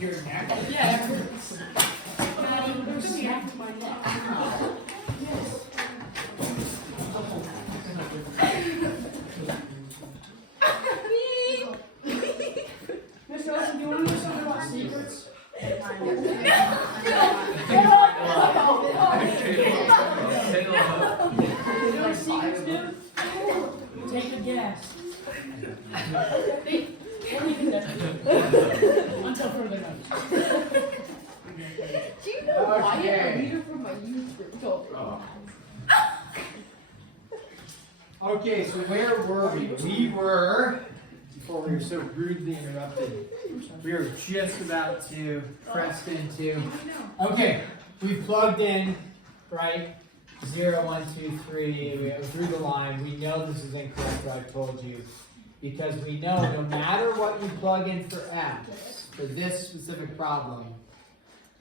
Your neck? Yeah, it hurts. There's snap to my neck. Yes. Mr. Olsen, do you want to know something about secrets? You know what secrets do? Take a guess. Until further notice. Do you know why I'm a leader from my youth group? Go. Okay, so where were we? We were, before we were so rudely interrupted, we were just about to press into. Okay, we plugged in, right? 0, 1, 2, 3. We went through the line. We know this is incorrect, what I told you. Because we know no matter what you plug in for x, for this specific problem,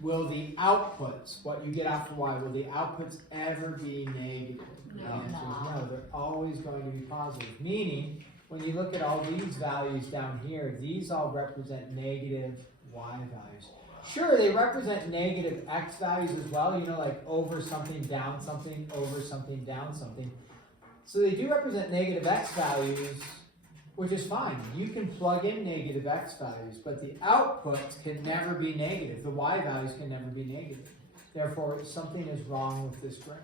will the outputs, what you get out for y, will the outputs ever be negative? The answer is no, they're always going to be positive. Meaning, when you look at all these values down here, these all represent negative y values. Sure, they represent negative x values as well, you know, like over something, down something, over something, down something. So they do represent negative x values, which is fine. You can plug in negative x values, but the outputs can never be negative. The y values can never be negative. Therefore, something is wrong with this graph.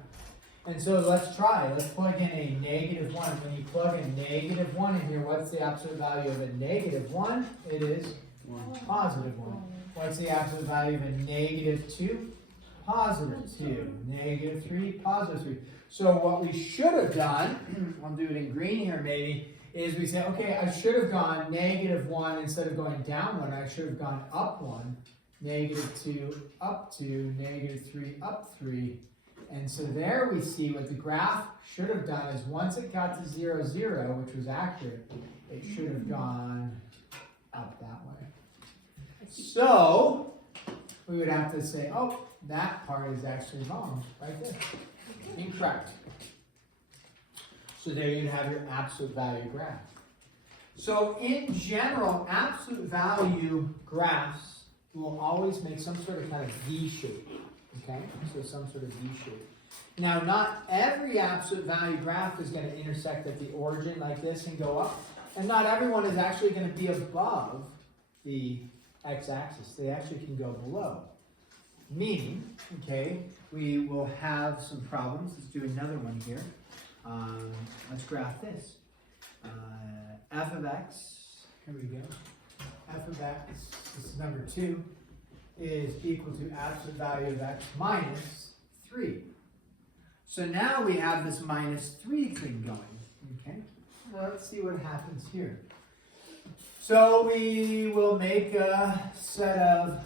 And so let's try. Let's plug in a negative 1. When you plug a negative 1 in here, what's the absolute value of a negative 1? It is positive 1. What's the absolute value of a negative 2? Positive 2. Negative 3, positive 3. So what we should have done, I'll do it in green here maybe, is we say, okay, I should have gone negative 1 instead of going down 1. I should have gone up 1, negative 2, up 2, negative 3, up 3. And so there we see what the graph should have done is once it got to 0, 0, which was accurate, it should have gone up that way. So we would have to say, oh, that part is actually wrong right there. Incorrect. So there you'd have your absolute value graph. So in general, absolute value graphs will always make some sort of kind of V shape. Okay, so some sort of V shape. Now, not every absolute value graph is going to intersect at the origin like this and go up. And not everyone is actually going to be above the x-axis. They actually can go below. Meaning, okay, we will have some problems. Let's do another one here. Let's graph this. F of x, here we go. F of x, this is number 2, is equal to absolute value of x minus 3. So now we have this minus 3 thing going. Okay, well, let's see what happens here. So we will make a set of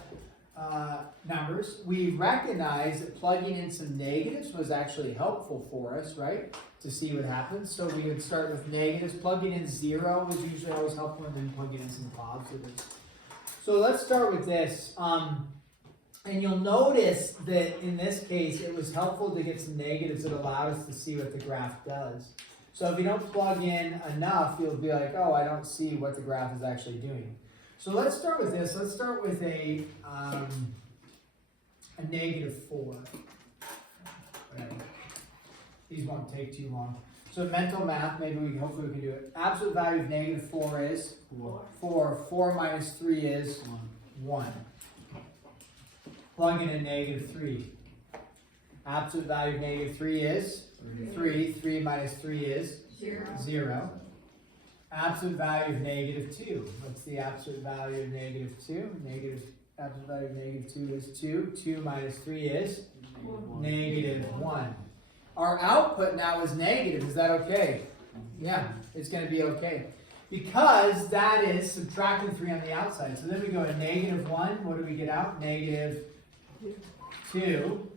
numbers. We recognize that plugging in some negatives was actually helpful for us, right? To see what happens. So we would start with negatives. Plugging in 0 was usually always helpful, and then plugging in some positives. So let's start with this. And you'll notice that in this case, it was helpful to get some negatives that allowed us to see what the graph does. So if you don't plug in enough, you'll be like, oh, I don't see what the graph is actually doing. So let's start with this. Let's start with a negative 4. Whatever. These won't take too long. So mental math, hopefully we can do it. Absolute value of negative 4 is 4. 4 minus 3 is 1. Plug in a negative 3. Absolute value of negative 3 is 3. 3 minus 3 is 0. Absolute value of negative 2. What's the absolute value of negative 2? Absolute value of negative 2 is 2. 2 minus 3 is negative 1. Our output now is negative. Is that okay? Yeah, it's going to be okay. Because that is subtracting 3 on the outside. So then we go to negative 1. What do we get out? Negative 2.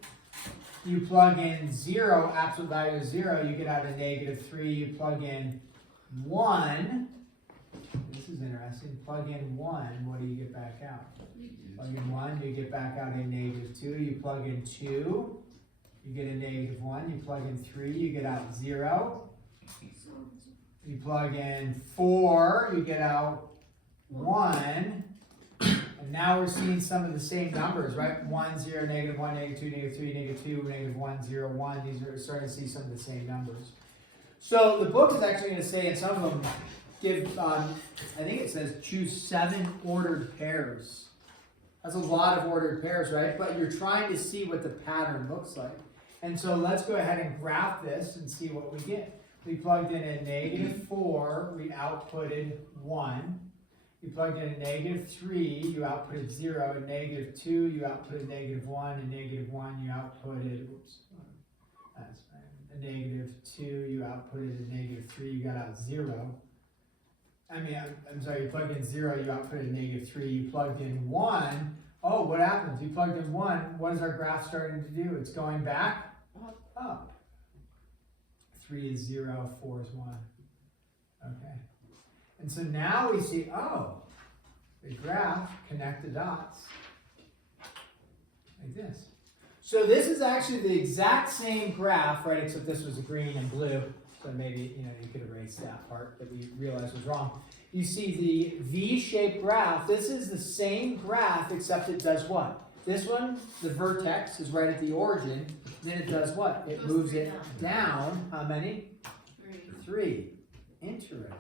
You plug in 0, absolute value is 0. You get out a negative 3. You plug in 1. This is interesting. Plug in 1. What do you get back out? Plug in 1. You get back out a negative 2. You plug in 2. You get a negative 1. You plug in 3. You get out 0. You plug in 4. You get out 1. And now we're seeing some of the same numbers, right? 1, 0, negative 1, negative 2, negative 3, negative 2, negative 1, 0, 1. These are starting to see some of the same numbers. So the book is actually going to say, and some of them give, I think it says choose 7 ordered pairs. That's a lot of ordered pairs, right? But you're trying to see what the pattern looks like. And so let's go ahead and graph this and see what we get. We plugged in a negative 4, we outputted 1. You plugged in a negative 3, you outputted 0. A negative 2, you outputted negative 1. A negative 1, you outputted, that's right. A negative 2, you outputted a negative 3, you got out 0. I'm sorry, you plugged in 0, you outputted a negative 3. You plugged in 1. Oh, what happens? You plugged in 1. What is our graph starting to do? It's going back up. 3 is 0, 4 is 1. Okay. And so now we see, oh, the graph, connect the dots, like this. So this is actually the exact same graph, right, except this was green and blue. So maybe, you could erase that part that we realized was wrong. You see the V-shaped graph. This is the same graph, except it does what? This one, the vertex is right at the origin. Then it does what? It moves it down. How many? 3. Interesting.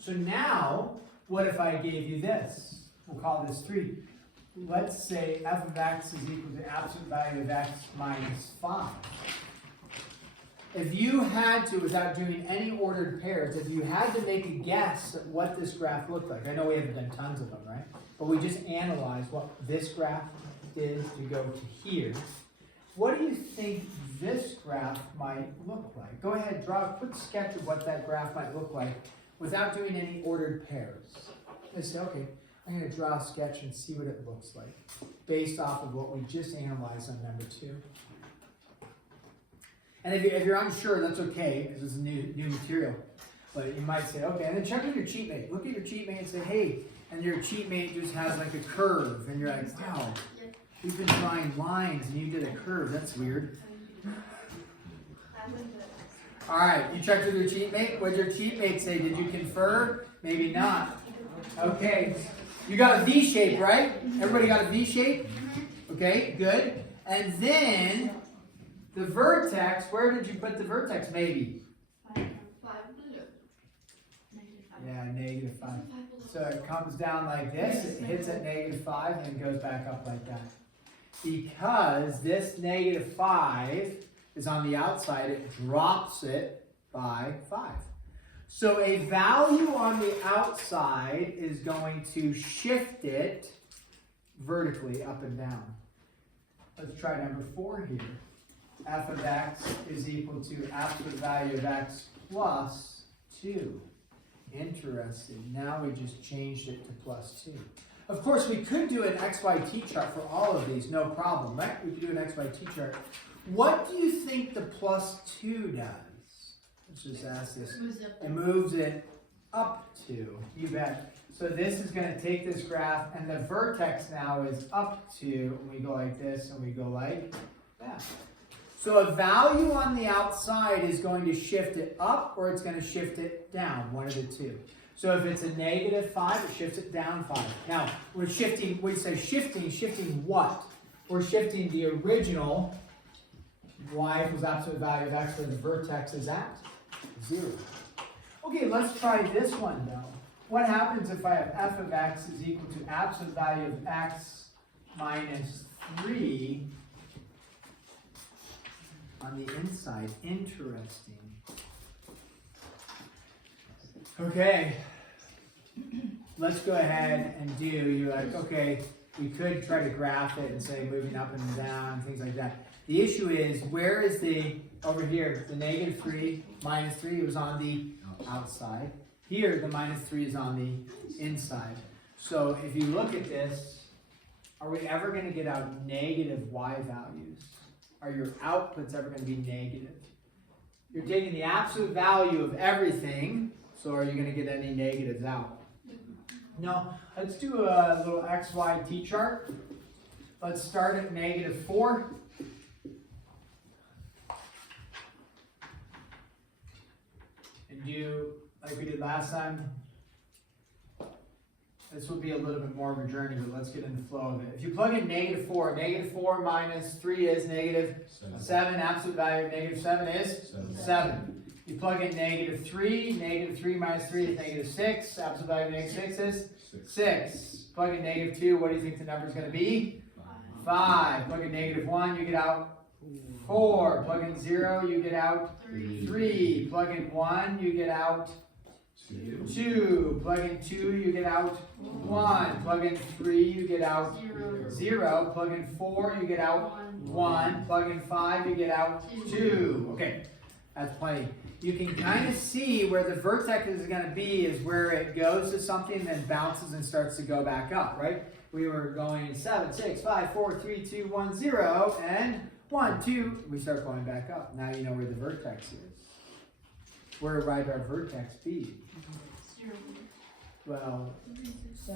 So now, what if I gave you this? We'll call this 3. Let's say f of x is equal to absolute value of x minus 5. If you had to, without doing any ordered pairs, if you had to make a guess at what this graph looked like, I know we haven't done tons of them, right? But we just analyzed what this graph is to go to here. What do you think this graph might look like? Go ahead, draw a quick sketch of what that graph might look like without doing any ordered pairs. Let's say, okay, I'm going to draw a sketch and see what it looks like based off of what we just analyzed on number 2. And if you're unsure, that's okay, because it's new material. But you might say, okay, and then check with your cheat mate. Look at your cheat mate and say, hey, and your cheat mate just has like a curve, and you're like, wow, we've been drawing lines, and you did a curve. That's weird. All right, you checked with your cheat mate. What did your cheat mate say? Did you confer? Maybe not. Okay, you got a V shape, right? Everybody got a V shape? Okay, good. And then the vertex, where did you put the vertex? Maybe. 5. Yeah, negative 5. So it comes down like this, it hits at negative 5, and goes back up like that. Because this negative 5 is on the outside, it drops it by 5. So a value on the outside is going to shift it vertically up and down. Let's try number 4 here. F of x is equal to absolute value of x plus 2. Interesting. Now we just changed it to plus 2. Of course, we could do an XYT chart for all of these, no problem, right? We could do an XYT chart. What do you think the plus 2 does? Let's just ask this. It moves it up 2. You bet. So this is going to take this graph, and the vertex now is up 2. And we go like this, and we go like that. So a value on the outside is going to shift it up, or it's going to shift it down, one of the two. So if it's a negative 5, it shifts it down 5. Now, we're shifting, we say shifting what? We're shifting the original y equals absolute value of x where the vertex is at 0. Okay, let's try this one though. What happens if I have f of x is equal to absolute value of x minus 3 on the inside? Interesting. Okay, let's go ahead and do, you're like, okay, we could try to graph it and say moving up and down and things like that. The issue is, where is the, over here, the negative 3, minus 3 was on the outside. Here, the minus 3 is on the inside. So if you look at this, are we ever going to get out negative y values? Are your outputs ever going to be negative? You're taking the absolute value of everything, so are you going to get any negatives out? No. Let's do a little x, y, t chart. Let's start at negative 4. And do like we did last time. This will be a little bit more of a journey, but let's get in the flow of it. If you plug in -4 minus 3 is -7. Absolute value of -7 is 7. You plug in -3 minus 3 is -6. Absolute value of -6 is 6. Plug in -2, what do you think the number is going to be? 5. Plug in -1, you get out 4. Plug in 0, you get out 3. Plug in 1, you get out 2. Plug in 2, you get out 1. Plug in 3, you get out 0. Plug in 4, you get out 1. Plug in 5, you get out 2. Okay, that's plenty. You can kind of see where the vertex is going to be is where it goes to something and then bounces and starts to go back up, right? We were going 7, 6, 5, 4, 3, 2, 1, 0, and 1, 2. We start going back up. Now you know where the vertex is. Where would our vertex be? Well,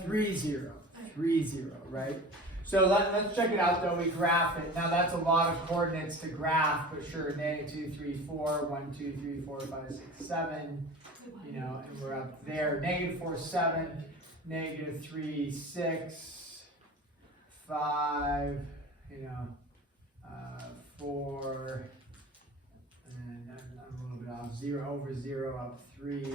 3, 0. 3, 0, right? So let's check it out though. We graph it. Now that's a lot of coordinates to graph, but sure, -2, 3, 4, 1, 2, 3, 4, 5, 6, 7, you know, and we're up there. -4, 7, -3, 6, 5, you know, 4, and I'm a little bit off. 0 over 0 up 3,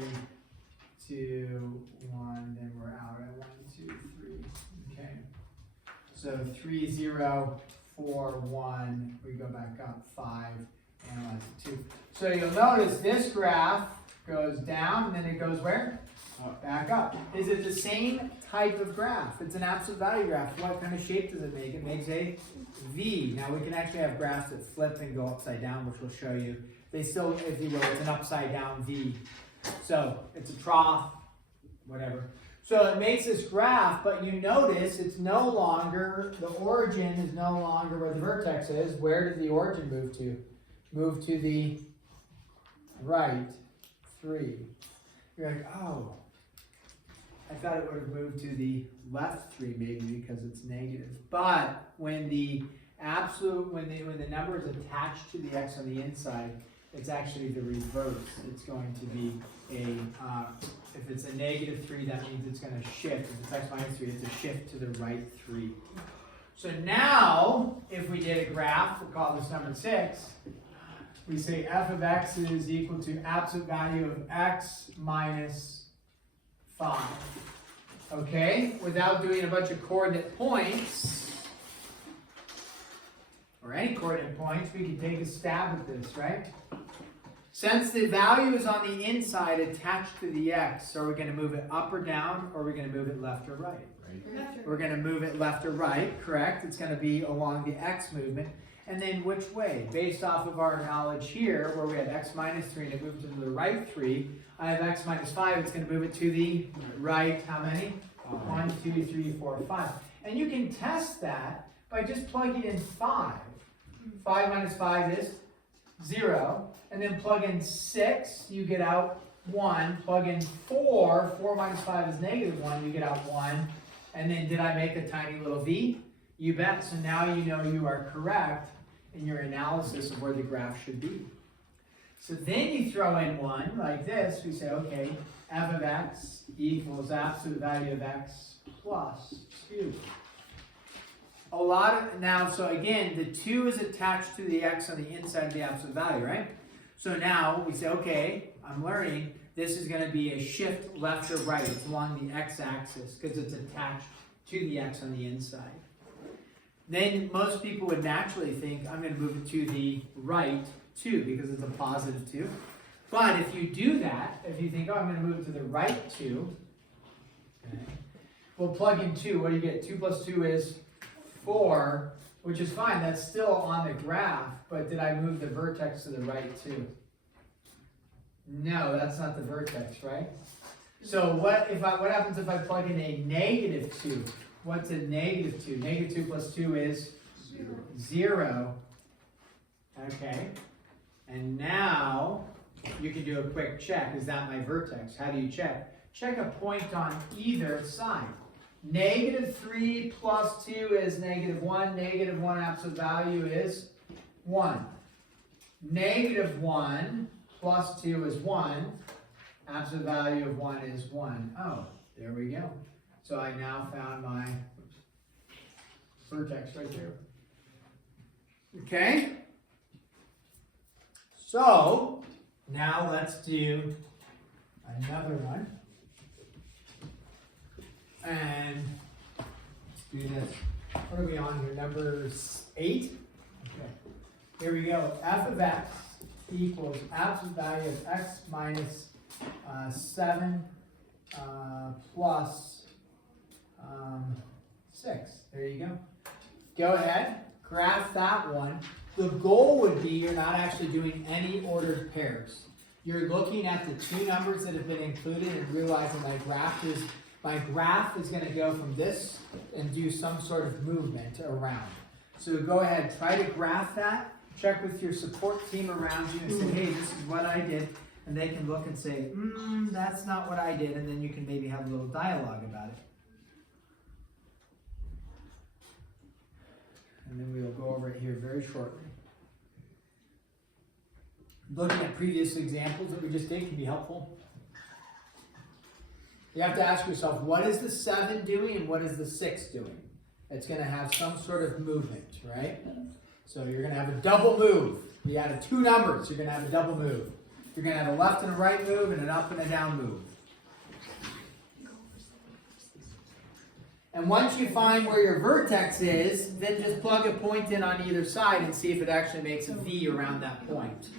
2, 1, then we're out at 1, 2, 3. Okay. So 3, 0, 4, 1, we go back up 5, analyze it 2. So you'll notice this graph goes down and then it goes where? Back up. Is it the same type of graph? It's an absolute value graph. What kind of shape does it make? It makes a V. Now we can actually have graphs that flip and go upside down, which we'll show you. They still, if you will, it's an upside down V. So it's a trough, whatever. So it makes this graph, but you notice it's no longer, the origin is no longer where the vertex is. Where did the origin move to? Move to the right 3. You're like, oh, I thought it would have moved to the left 3 maybe because it's negative. But when the absolute, when the number is attached to the x on the inside, it's actually the reverse. It's going to be a, if it's a -3, that means it's going to shift. If it's x minus 3, it's a shift to the right 3. So now, if we did a graph, we'll call this number 6, we say f of x is equal to absolute value of x minus 5. Okay, without doing a bunch of coordinate points, or any coordinate points, we can take a stab at this, right? Since the value is on the inside attached to the x, are we going to move it up or down, or are we going to move it left or right? We're going to move it left or right, correct? It's going to be along the x movement. And then which way? Based off of our knowledge here, where we have x minus 3 and it moves to the right 3, I have x minus 5, it's going to move it to the right, how many? 1, 2, 3, 4, 5. And you can test that by just plugging in 5. 5 minus 5 is 0. And then plug in 6, you get out 1. Plug in 4, 4 minus 5 is -1, you get out 1. And then did I make a tiny little v? You bet. So now you know you are correct in your analysis of where the graph should be. So then you throw in 1 like this. We say, okay, f of x equals absolute value of x plus 2. A lot of, now, so again, the 2 is attached to the x on the inside of the absolute value, right? So now we say, okay, I'm learning this is going to be a shift left or right. It's along the x-axis because it's attached to the x on the inside. Then most people would naturally think, I'm going to move it to the right 2 because it's a positive 2. But if you do that, if you think, oh, I'm going to move it to the right 2, okay, we'll plug in 2. What do you get? 2 plus 2 is 4, which is fine. That's still on the graph, but did I move the vertex to the right 2? No, that's not the vertex, right? So what happens if I plug in a -2? What's a -2? -2 plus 2 is 0. Okay. And now you can do a quick check. Is that my vertex? How do you check? Check a point on either side. -3 plus 2 is -1. -1 absolute value is 1. -1 plus 2 is 1. Absolute value of 1 is 1. Oh, there we go. So I now found my vertex right there. Okay? So, now let's do another one. And let's do this. What are we on here? Number 8? Okay. Here we go. F of x equals absolute value of x minus 7 plus 6. There you go. Go ahead, graph that one. The goal would be you're not actually doing any ordered pairs. You're looking at the two numbers that have been included and realizing my graph is going to go from this and do some sort of movement around. So go ahead, try to graph that. Check with your support team around you and say, hey, this is what I did. And they can look and say, that's not what I did. And then you can maybe have a little dialogue about it. And then we will go over it here very shortly. Looking at previous examples that we just did can be helpful. You have to ask yourself, what is the 7 doing and what is the 6 doing? It's going to have some sort of movement, right? So you're going to have a double move. You added 2 numbers, you're going to have a double move. You're going to have a left and a right move and an up and a down move. And once you find where your vertex is, then just plug a point in on either side and see if it actually makes a V around that point.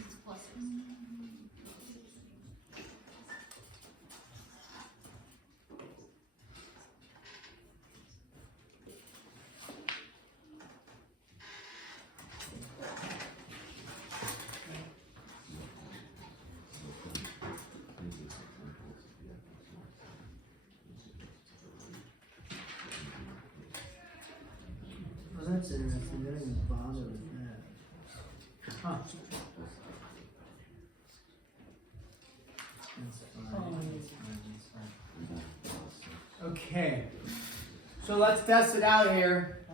That's interesting. They don't even bother with that. Huh. Okay. So let's test it out here.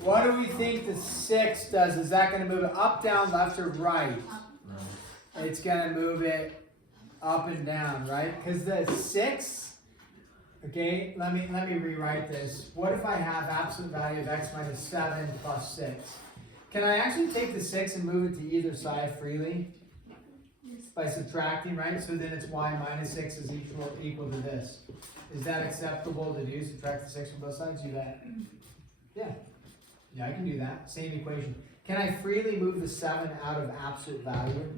What do we think the 6 does? Is that going to move it up, down, left, or right? It's going to move it up and down, right? Because the 6. Okay, let me rewrite this. What if I have absolute value of x minus 7 plus 6? Can I actually take the 6 and move it to either side freely? By subtracting, right? So then it's y minus 6 is equal to this. Is that acceptable to do? Subtract the 6 from both sides? Do that? Yeah. Yeah, I can do that. Same equation. Can I freely move the 7 out of absolute value?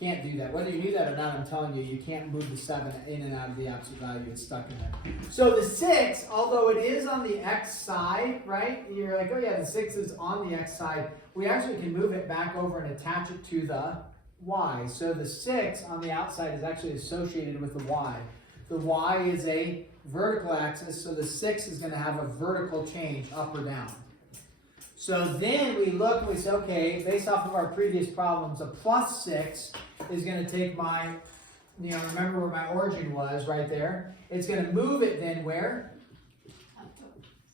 Can't do that. Whether you do that or not, I'm telling you, you can't move the 7 in and out of the absolute value. It's stuck in there. So the 6, although it is on the x side, right? You're like, oh yeah, the 6 is on the x side. We actually can move it back over and attach it to the y. So the 6 on the outside is actually associated with the y. The y is a vertical axis, so the 6 is going to have a vertical change up or down. So then we look and we say, okay, based off of our previous problems, a plus 6 is going to take my, remember where my origin was right there? It's going to move it then where?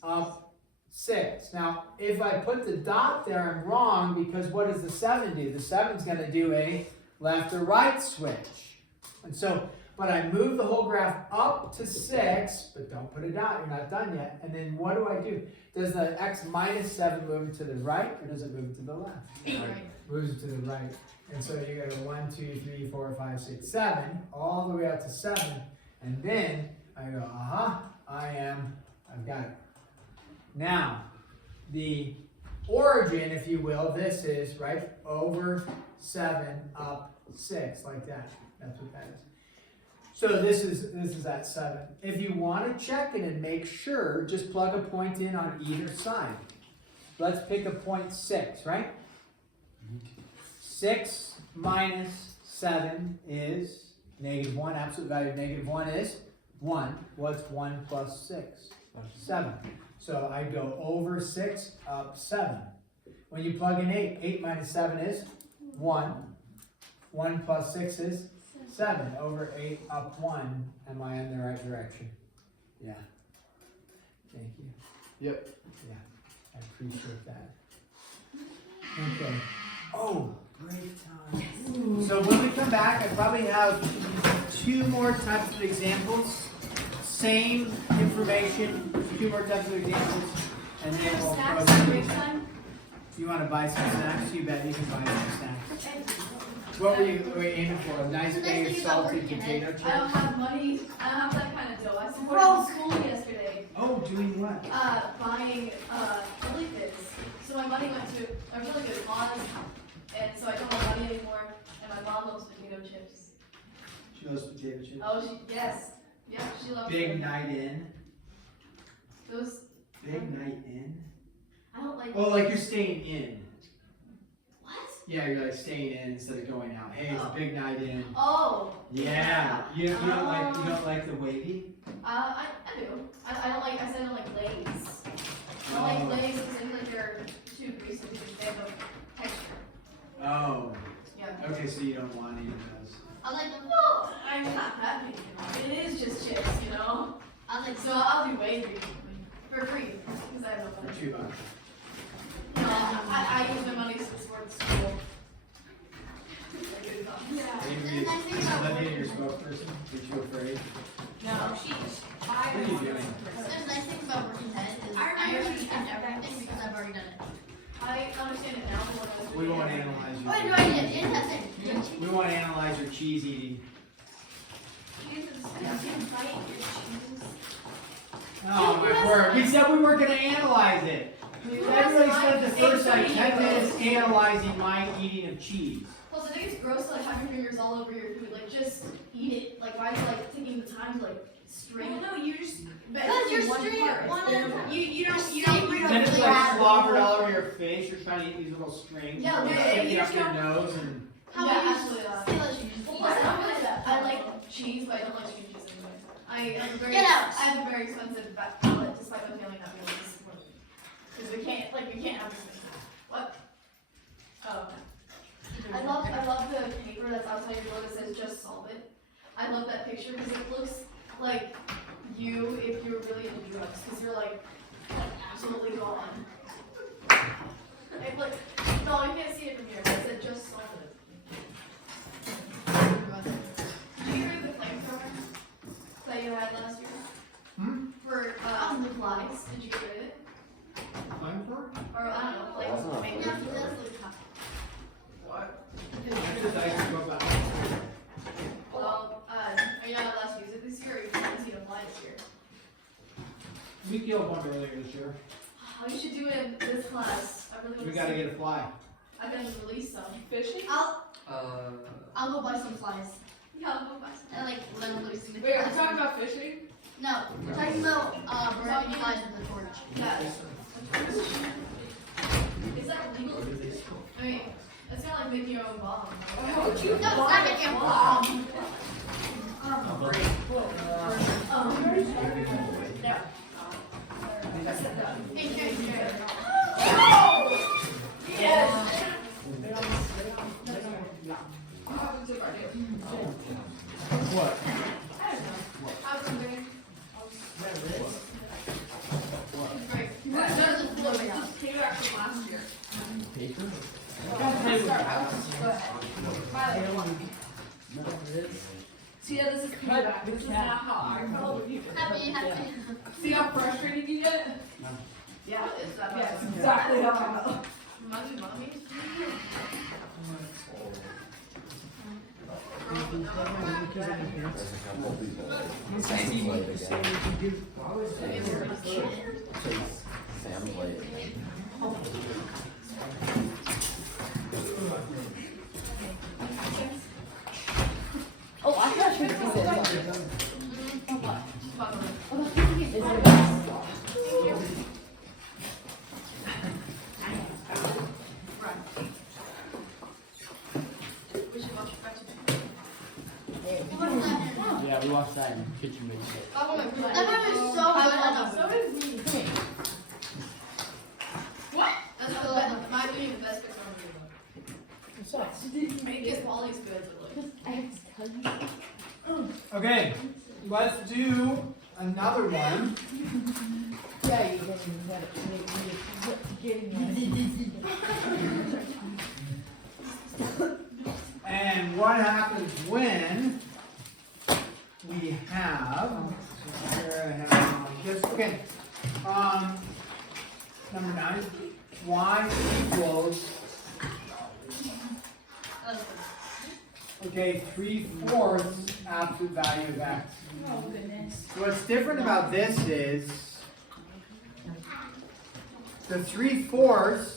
Up 6. Now, if I put the dot there, I'm wrong because what does the 7 do? The 7 is going to do a left or right switch. And so, but I move the whole graph up to 6, but don't put a dot, you're not done yet. And then what do? Does the x minus 7 move to the right or does it move to the left? Right. Moves it to the right. And so you go 1, 2, 3, 4, 5, 6, 7, all the way up to 7. And then I go, I've got it. Now, the origin, if you will, this is, right, over 7, up 6, like that. That's what that is. So this is at 7. If you want to check it and make sure, just plug a point in on either side. Let's pick a point 6, right? 6 minus 7 is -1. Absolute value of -1 is 1. What's 1 plus 6? 7. So I go over 6, up 7. When you plug in 8, 8 minus 7 is 1. 1 plus 6 is 7. Over 8, up 1. Am I in the right direction? Yeah. Thank you. Yep. Yeah, I appreciate that. Okay. Oh, great time. So when we come back, I probably have 2 more types of examples. same information, 2 more types of examples, and then we'll Snacks go at through. break time. You want to buy some snacks? You bet you can buy some snacks. What were you aiming for? A nice bag of salty potato I chips? don't have money. I don't have that kind of dough. I supported school yesterday. Oh, doing what? Buying relief bits. So my money went to a really good cause, and so I don't have money anymore. And my mom loves potato chips. She loves potato chips. Oh, yes. Yeah, she loves Big them. night in. Those. Big night in. I don't like. Oh, like you're staying in. What? Yeah, you're like staying in instead of going out. Hey, it's a big night in. Oh. Yeah. You don't like the wavy? I do. I don't like. I said I don't like Lay's. I don't like Lay's because I feel like they're too greasy because they have no texture. Oh. Yeah. Okay, so you don't want any of those. I like them. Well, I'm not that big. It is just chips, you know. I like. So I'll do wavy for free because I have no For money. $2. No, I use my money towards school. Are you Olivia, your spokesperson? Are you afraid? No, she's. What are you doing? There's nice things about working head is I remember I when understand you said everything because I've already done it. I understand it now more than I was We won't analyze you. Wait, no, I didn't. It has it. We won't analyze your cheese eating. Oh my word. We said we weren't going to analyze it. Everybody spent the first like 10 minutes analyzing my eating of cheese. Plus, I think it's gross to like have your fingers all over your food. Like, just eat it. Like, why is like taking the time to like string? Well, no, you just. Because you're one straight part. one at a time. You don't Then it's like slobbered all over your face. You're trying to eat these little strings. Yeah, You're yeah, sticking you up just your don't- nose and. How Yeah, about you actually, say that you just Plus, I don't like that. I like cheese, but I don't like string cheese anyway. I have a very, Get out. I have a very expensive palate, despite my family not being able to support me. Because we can't have this thing. What? Oh. I love the paper that's outside your door that says just solve it. I love that picture because it looks like you if you were really into drugs because you're like absolutely gone. It like no, you can't see it from here. But it said just solve it. Did you hear the flamethrower that you had last year? For the flies? Did you get it? Flamethrower? Or I don't know, like Yeah, it does look tough. What? Because I used to go back. well, are you not allowed to use it this year or you can't see the fly this year? We killed one earlier this year. Oh, you should do it in this class. I really want We to gotta see. get a fly. I gotta release some. Fishing? I'll go buy some flies. Yeah, I'll go buy some. And like let them loose in the Wait, are we class. talking about fishing? No, we're talking about burning flies with the torch. Yeah. Is that legal? I mean, it's kind of like making your own bomb. How would you No, it's not making a bomb. There. Hey, here. Yes. What? How's it going? Great. Just payback from last year. Paper? See, yeah, this is payback. This is not how I felt when you did it. Happy. See how frustrating you get? Yeah, it's that Yes, bad. exactly how I felt. Mommy. Oh, I thought you were going to say We should watch Yeah, we watched that in the kitchen make it. That one is so good. So did we. What? That's the best. My opinion, the best picture on the video. Make it quality's good, but like. Okay, let's do another one. Yeah, you didn't even get it. And what happens when we have, here I have this, okay, number 9, y equals, okay, 3/4 absolute value of x. Oh, goodness. So what's different about this is, the 3/4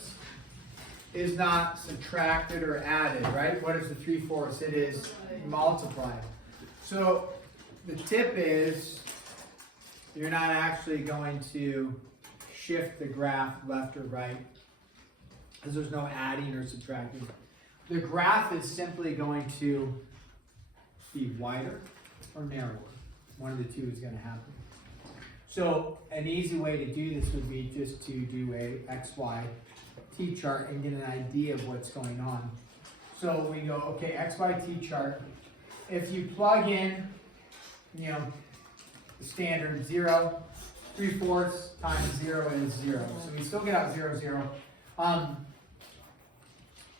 is not subtracted or added, right? What is the 3/4? It is multiplied. So the tip is you're not actually going to shift the graph left or right because there's no adding or subtracting. The graph is simply going to be wider or narrower. One of the two is going to happen. So an easy way to do this would be just to do a XY t-chart and get an idea of what's going on. So we go, okay, XY t-chart. If you plug in, you know, the standard 0, 3/4 times 0 is 0. So we still get out 0, 0.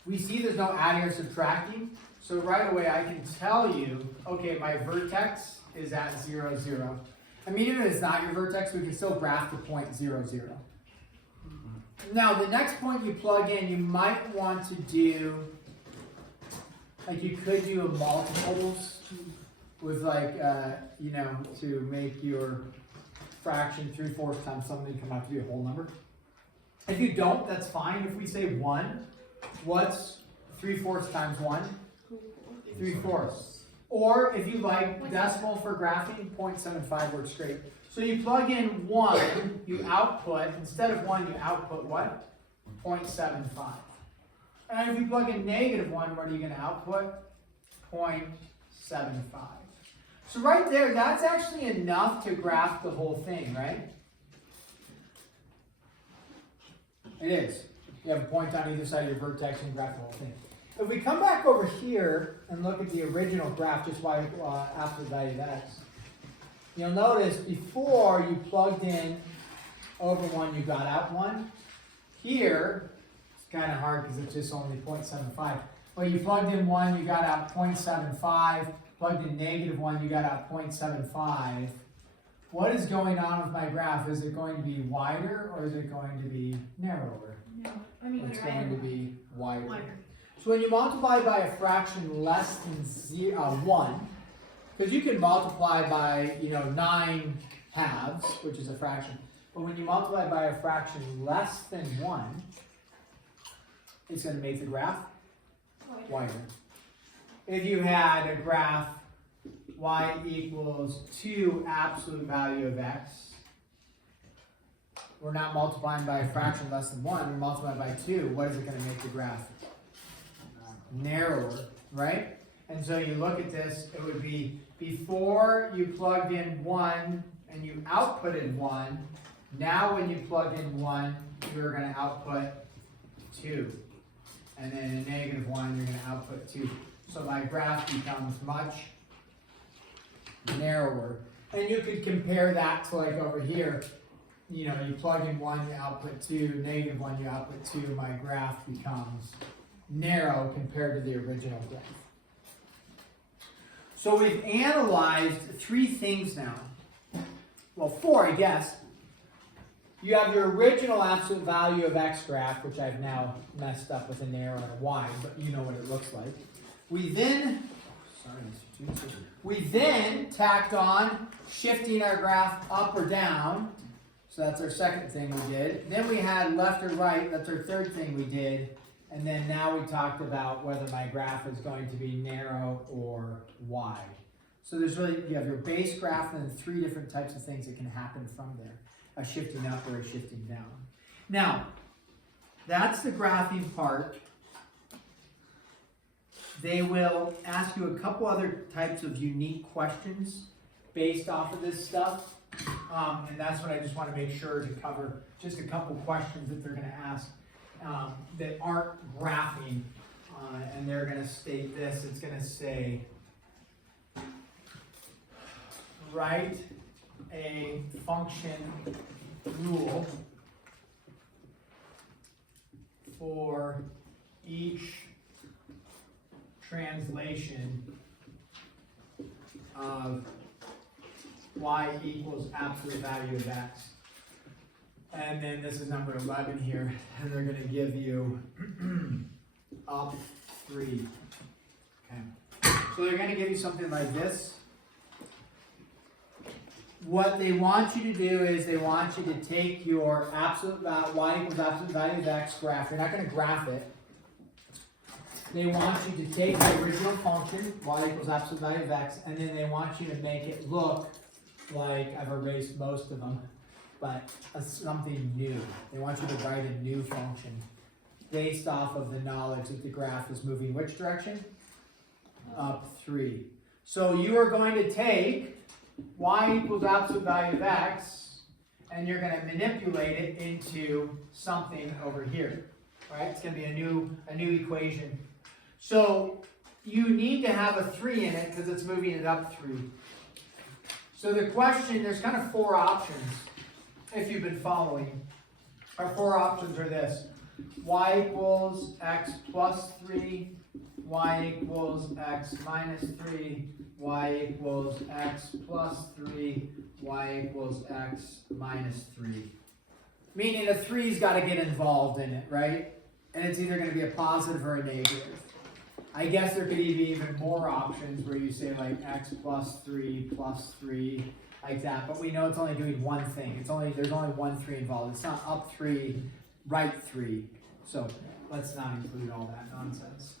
We see there's no adding or subtracting. So right away I can tell you, okay, my vertex is at 0, 0. I mean, even if it's not your vertex, we can still graph the point 0, 0. Now, the next point you plug in, you might want to do, like you could do a multiples with like, you know, to make your fraction 3/4 times something come out to be a whole number. If you don't, that's fine. If we say 1, what's 3/4 times 1? 3/4. Or if you like decimal for graphing, 0.75 works great. So you plug in 1, you output, instead of 1, you output what? 0.75. And if you plug in -1, what are you going to output? 0.75. So right there, that's actually enough to graph the whole thing, right? It is. You have a point on either side of your vertex and graph the whole thing. If we come back over here and look at the original graph, just y absolute value of x, you'll notice before you plugged in over 1, you got out 1. Here, it's kind of hard because it's just only 0.75. But you plugged in 1, you got out 0.75. Plugged in -1, you got out 0.75. What is going on with my graph? Is it going to be wider or is it going to be narrower? No, I mean, It's going to be wider. wider. So when you multiply by a fraction less than 1, because you can multiply by, you know, 9 halves, which is a fraction, but when you multiply by a fraction less than 1, it's going to make the graph wider. If you had a graph y equals 2 absolute value of x, we're not multiplying by a fraction less than 1, we're multiplying by 2. What is it going to make the graph? Narrower, right? And so you look at this, it would be before you plugged in 1 and you outputted 1. Now when you plug in 1, you're going to output 2. And then a -1, you're going to output 2. So my graph becomes much narrower. And you could compare that to like over here. You know, you plug in 1, you output 2, -1, you output 2. My graph becomes narrow compared to the original graph. So we've analyzed 3 things now. Well, 4, I guess. You have your original absolute value of x graph, which I've now messed up with a narrow and a wide, but you know what it looks like. We then tacked on shifting our graph up or down. So that's our second thing we did. Then we had left or right. That's our third thing we did. And then now we talked about whether my graph is going to be narrow or wide. So there's really, you have your base graph and then 3 different types of things that can happen from there. A shifting up or a shifting down. Now, that's the graphing part. They will ask you a couple other types of unique questions based off of this stuff. And that's what I just want to make sure to cover. Just a couple questions that they're going to ask that aren't graphing. And they're going to state this. It's going to say, write a function rule for each translation of y equals absolute value of x. And then this is number 11 here, and they're going to give you up 3. Okay. So they're going to give you something like this. What they want you to do is they want you to take your absolute value, y equals absolute value of x graph. You're not going to graph it. They want you to take the original function, y equals absolute value of x, and then they want you to make it look like, I've erased most of them, but something new. They want you to write a new function based off of the knowledge that the graph is moving which direction? Up 3. So you are going to take y equals absolute value of x, and you're going to manipulate it into something over here, right? It's going to be a new equation. So you need to have a 3 in it because it's moving it up 3. So the question, there's kind of 4 options, if you've been following. Our 4 options are this: y equals x plus 3, y equals x minus 3, y equals x plus 3, y equals x minus 3. Meaning a 3's got to get involved in it, right? And it's either going to be a positive or a negative. I guess there could be even more options where you say like x plus 3, like that. But we know it's only doing one thing. There's only one 3 involved. It's not up 3, right 3. So let's not include all that nonsense.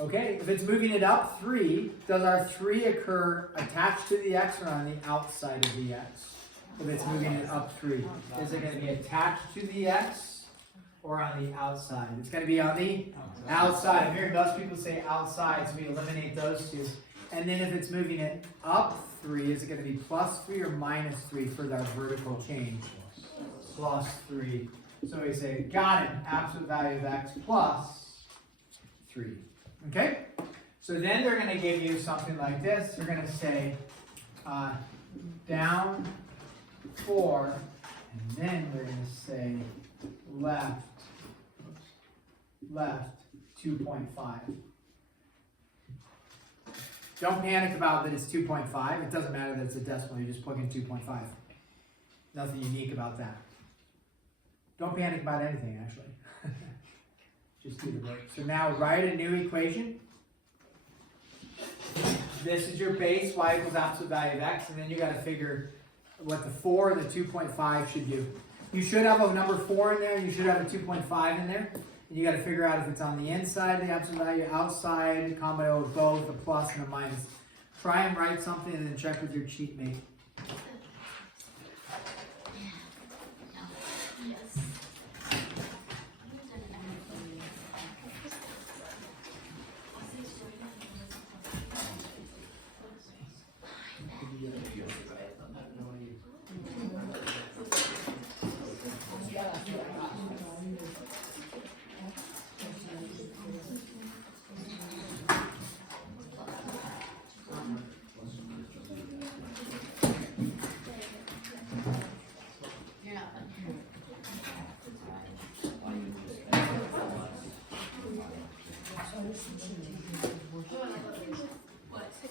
Okay, if it's moving it up 3, does our 3 occur attached to the x or on the outside of the x? If it's moving it up 3, is it going to be attached to the x or on the outside? It's going to be on the outside. I'm hearing most people say outside, so we eliminate those two. And then if it's moving it up 3, is it going to be plus 3 or minus 3 for our vertical change? Plus 3. So we say, got it, absolute value of x plus 3. Okay? So then they're going to give you something like this. They're going to say down 4, and then they're going to say left 2.5. Don't panic about that it's 2.5. It doesn't matter that it's a decimal. You just plug in 2.5. Nothing unique about that. Don't panic about anything, actually. Just do the work. So now write a new equation. This is your base, y equals absolute value of x, and then you got to figure what the 4 and the 2.5 should do. You should have a number 4 in there, and you should have a 2.5 in there. And you got to figure out if it's on the inside, the absolute value, outside, a combo of both, a plus and a minus. Try and write something and then check with your cheat mate.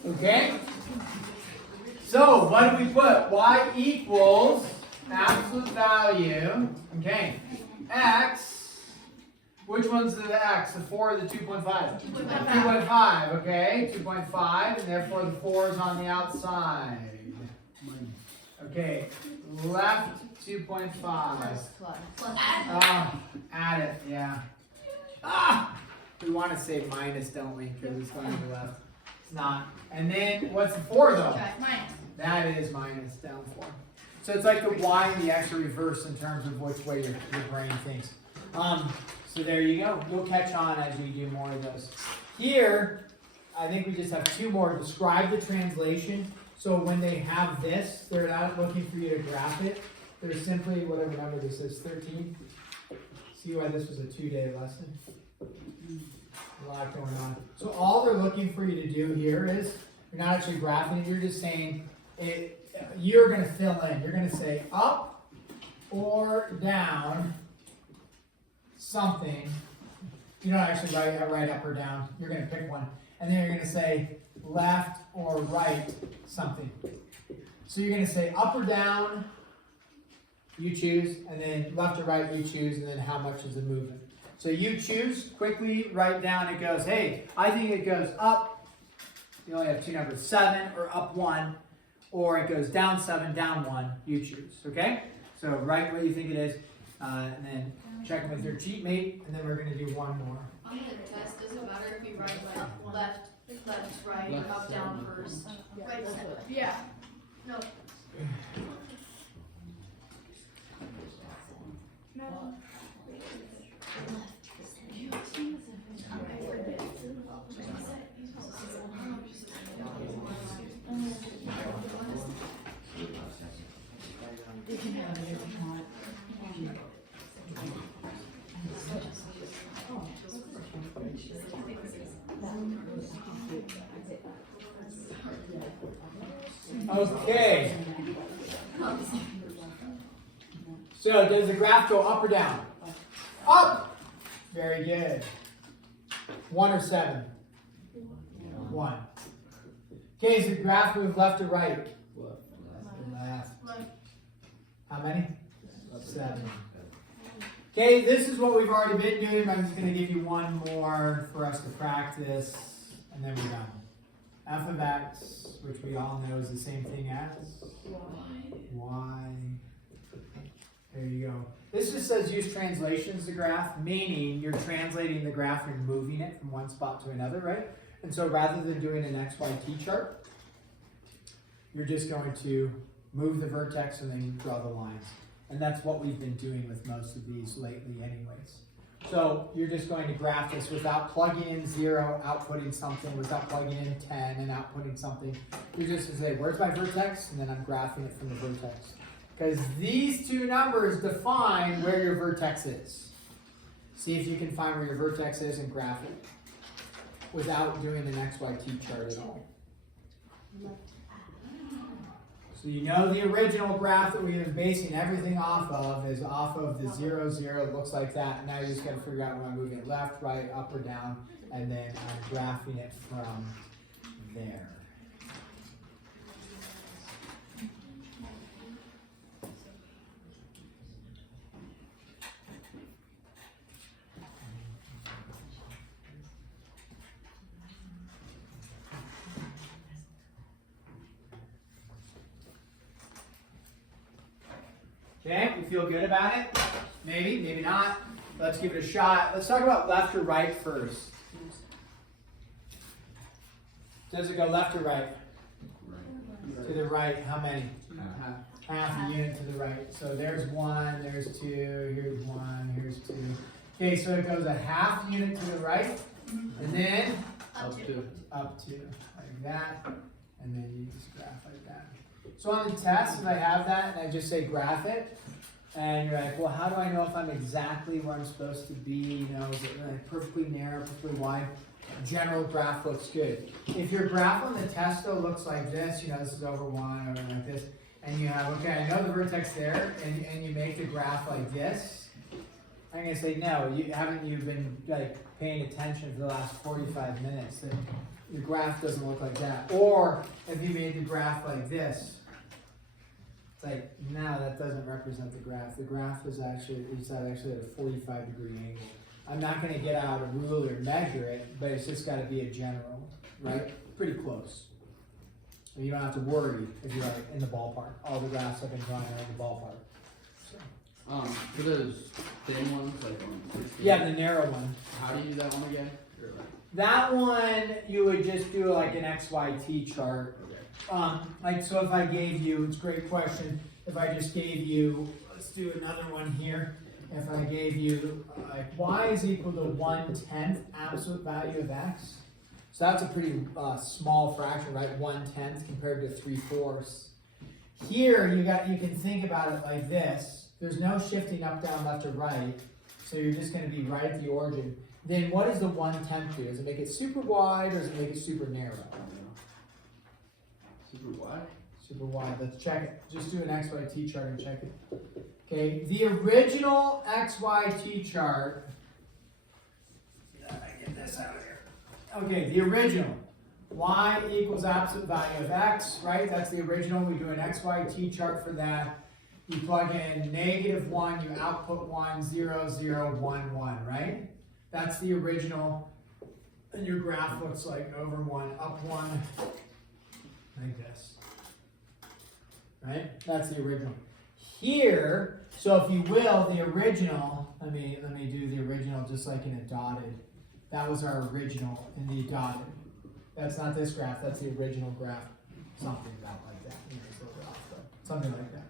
Okay? So, what do we put? Y equals absolute value, okay, x, which one's the x? The 4 or the 2.5? 2.5, okay, 2.5, and therefore the 4 is on the outside. Okay, left 2.5. Add it, yeah. We want to say minus, don't we? Because it's going to the left. It's not. And then, what's the 4 though? Minus. That is minus, down 4. So it's like the y and the x are reversed in terms of which way your brain thinks. So there you go. We'll catch on as we do more of those. Here, I think we just have 2 more. Describe the translation. So when they have this, they're not looking for you to graph it. They're simply, whatever number this is, 13. See why this was a 2-day lesson? A lot going on. So all they're looking for you to do here is, you're not actually graphing it, you're just saying, you're going to fill in. You're going to say up or down something. You don't actually write up or down. You're going to pick one. And then you're going to say left or right something. So you're going to say up or down, you choose, and then left or right, you choose, and then how much is the movement. So you choose, quickly write down, it goes, hey, I think it goes up, you only have two numbers, 7 or up 1, or it goes down 7, down 1, you choose, okay? So write what you think it is, and then check it with your cheat mate, and then we're going to do one more. On the test, does it matter if you write like left, right, up, down first? Right, step. Yeah. No. Okay. So does the graph go up or down? Up! Very good. 1 or 7? 1. Okay, does the graph move left or right? Left. How many? 7. Okay, this is what we've already been doing. I'm just going to give you one more for us to practice, and then we're done. F of x, which we all know is the same thing as y. There you go. This just says use translations to graph, meaning you're translating the graph and moving it from one spot to another, right? And so rather than doing an XYT chart, you're just going to move the vertex and then draw the lines. And that's what we've been doing with most of these lately anyways. So you're just going to graph this without plugging in 0, outputting something, without plugging in 10 and outputting something. You're just going to say, where's my vertex? And then I'm graphing it from the vertex. Because these two numbers define where your vertex is. See if you can find where your vertex is and graph it without doing an XYT chart at all. So you know the original graph that we were basing everything off of is off of the 0, 0. It looks like that. Now you just got to figure out when I'm moving it left, right, up, or down, and then I'm graphing it from there. Okay, we feel good about it? Maybe, maybe not. Let's give it a shot. Let's talk about left or right first. Does it go left or right? To the right, how many? Half a unit to the right. So there's 1, there's 2, here's 1, here's 2. Okay, so it goes a half unit to the right, and then Up to. up to, like that, and then you just graph like that. So on the test, if I have that and I just say graph it, and you're like, well, how do I know if I'm exactly where I'm supposed to be? You know, is it like perfectly narrow, perfectly wide? General graph looks good. If your graph on the test though looks like this, you know, this is over 1, over like this, and you have, okay, I know the vertex there, and you make the graph like this, I'm gonna say, no, haven't you been like paying attention for the last 45 minutes? That your graph doesn't look like that. Or if you made the graph like this, it's like, no, that doesn't represent the graph. The graph is actually at a 45-degree angle. I'm not going to get out a ruler and measure it, but it's just got to be a general, right? Pretty close. And you don't have to worry if you're like in the ballpark. All the graphs I've been drawing are in the ballpark. So. For those thin ones, like on 16, Yeah, the narrow one. how do you do that one again? Or like, That one, you would just do like an XYT chart. okay. Like, so if I gave you, it's a great question, if I just gave you, let's do another one here. If I gave you, like, y is equal to 1/10 absolute value of x. So that's a pretty small fraction, right? 1/10 compared to 3/4. Here, you can think about it like this. There's no shifting up, down, left, or right. So you're just going to be right at the origin. Then what does the 1/10 do? Does it make it super wide or does it make it super narrow? Super wide? Super wide. Let's check it. Just do an XYT chart and check it. Okay, the original XYT chart. I get this out of here. Okay, the original y equals absolute value of x, right? That's the original. We do an x, y, t chart for that. You plug in -1, you output 1, 0, 0, 1, 1, right? That's the original. And your graph looks like over 1, up 1, like this. Right? That's the original. Here, so if you will, the original, let me do the original just like in a dotted. That was our original in the dotted. That's not this graph, that's the original graph. Something about like that. It's a little off, but something like that.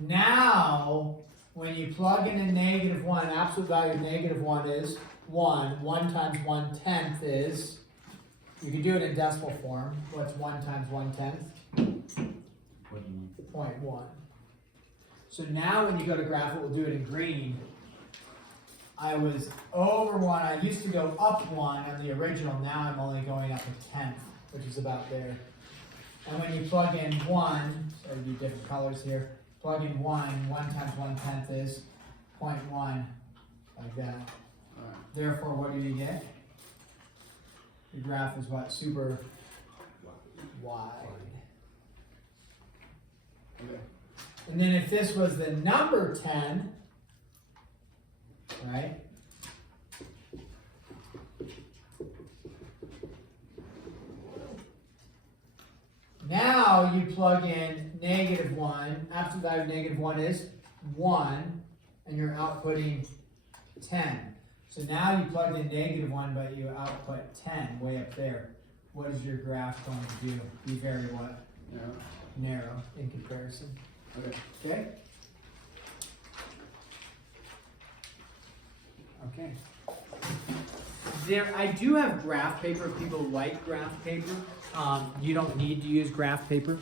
Now, when you plug in a -1, absolute value of -1 is 1. 1 times 1/10 is, you can do it in decimal form. What's 1 times 1/10? What do you mean? 0.1. So now when you go to graph it, we'll do it in green. I was over 1, I used to go up 1 on the original, now I'm only going up 1/10, which is about there. And when you plug in 1, so I do different colors here, plug in 1, 1 times 1/10 is 0.1, like that. Alright. Therefore, what do you get? Your graph is what? Super wide. Okay. And then if this was the number 10, right? Now you plug in -1, absolute value of -1 is 1, and you're outputting 10. So now you plugged in -1, but you output 10 way up there. What is your graph going to do? Be very what? Yeah. Narrow in comparison. Okay. Okay? Okay. I do have graph paper. People like graph paper. You don't need to use graph paper.